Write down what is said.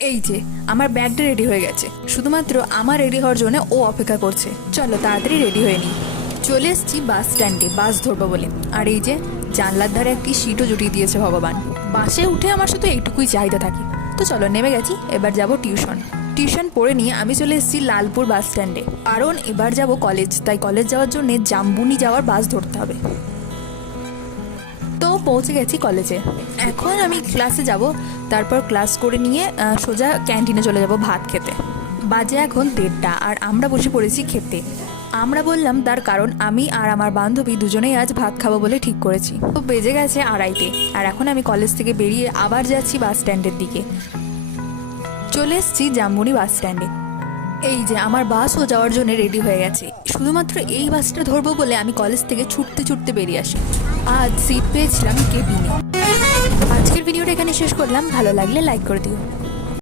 এই যে আমার ব্যাগটা রেডি হয়ে গেছে, শুধুমাত্র আমার রেডি হওয়ার জন্য ও অপেক্ষা করছে। চলো তাড়াতাড়ি রেডি হয়ে নিই। চলে এসেছি বাস স্ট্যান্ডে বাস ধরবো বলে। আর এই যে জানলার ধারে একটি সিটও জুটিয়ে দিয়েছে ভগবান। বাসে উঠে আমার শুধু এইটুকুই চাহিদা থাকে। তো চলো নেমে গেছি, এবার যাব টিউশন পড়ে নিয়ে আমি চলে এসেছি লালপুর বাস স্ট্যান্ডে, কারণ এবার যাব কলেজ। তাই কলেজ যাওয়ার জন্য জাম্বুনি যাওয়ার বাস ধরতে হবে। তো পৌঁছে গেছি কলেজে। এখন আমি ক্লাসে যাব, তারপর ক্লাস করে নিয়ে সোজা ক্যান্টিনে চলে যাব ভাত খেতে। বাজে এখন 1:30 আর আমরা বসে পড়েছি খেতে। আমরা বললাম তার কারণ আমি আর আমার বান্ধবী দুজনেই আজ ভাত খাবো বলে ঠিক করেছি। তো বেজে গেছে 2:30 আর এখন আমি কলেজ থেকে বেরিয়ে আবার যাচ্ছি বাস স্ট্যান্ডের দিকে। চলে এসেছি জাম্বুনি বাস স্ট্যান্ডে। এই যে আমার বাসও যাওয়ার জন্য রেডি হয়ে গেছে। শুধুমাত্র এই বাসটা ধরবো বলে আমি কলেজ থেকে ছুটতে ছুটতে বেরিয়ে আসি। আজ সিট পেয়েছিলাম কেবিনে। আজকের ভিডিওটা এখানে শেষ করলাম। ভালো লাগলে লাইক করে দিও।